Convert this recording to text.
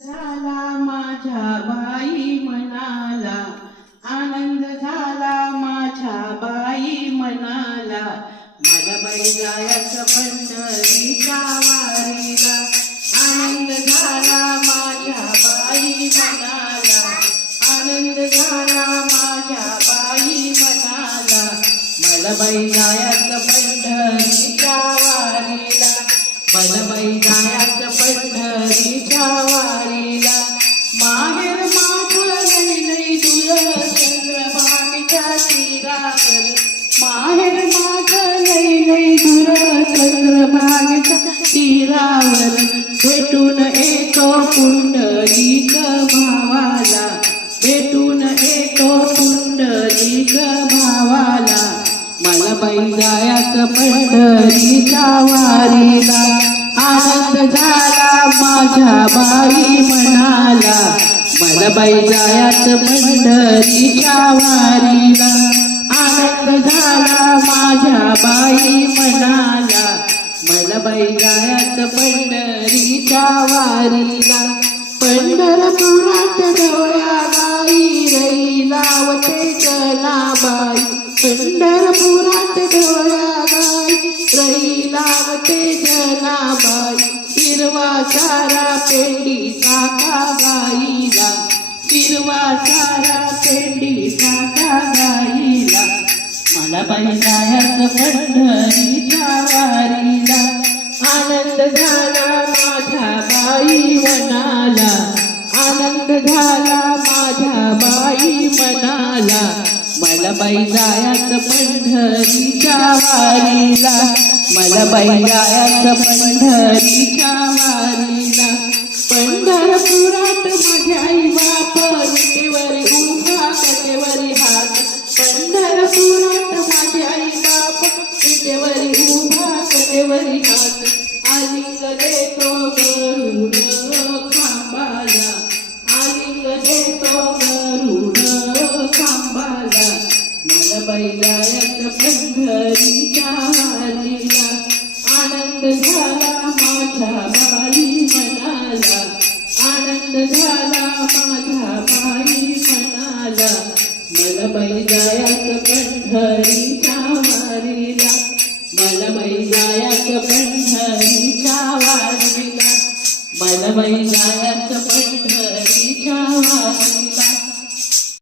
झाला माझ्या बाई मनाला, आनंद झाला माझ्या बाई मनाला. मला बाई जायचं पंढरीच्या वारीला, आनंद झाला माझ्या बाई मनाला, आनंद झाला माझ्या बाई मनाला. मला बाई जायचं पंढरीच्या वारीला, मला बाई जायचं पंढरीच्या वारीला. माहेर माझं लई लई दूर चंद्रभागेच्या तीरावर, माहेर माझं लई लई दूर चंद्रभागेच्या तीरावर. भेटून येतो पुंडलिक भावाला, भेटून येतो पुंडलिक भावाला. मला बाई जायचं पंढरीच्या वारीला, आनंद झाला माझ्या बाई मनाला. मला बाई जायचं पंढरीच्या वारीला, आनंद झाला माझ्या बाई मनाला. मला बाई जायचं पंढरीच्या वारीला. पंढरपुरात डोळ्या गाई रई लावते जनाबाई, पंढरपुरात डोळ्या गाई रई लावते जनाबाई. हिरवा सारा पेंडी काका गाईला, हिरवा सारा पेंडी काका गाईला. मला बाई जायचं पंढरीच्या वारीला, आनंद झाला माझ्या बाई मनाला, आनंद झाला माझ्या बाई मनाला. मला बाई जायचं पंढरीच्या वारीला, मला बाई जायचं पंढरीच्या वारीला. पंढरपुरात माझ्या आई बाप विटेवरी उभा कटेवरी हात, पंढरपुरात माझ्या आई बाप विटेवरी उभा कटेवरी हात. आलिंग देतो गरुड खांबाला, आलिंग देतो गरुड खांबाला. मला बाई जायचं पंढरीच्या वारीला, आनंद झाला माझ्या बाई मनाला, आनंद झाला माझ्या बाई मनाला. मला बाई जायचं पंढरीच्या वारीला, मला बाई जायचं पंढरीच्या वारीला, मला बाई जायचं पंढरीच्या वारीला.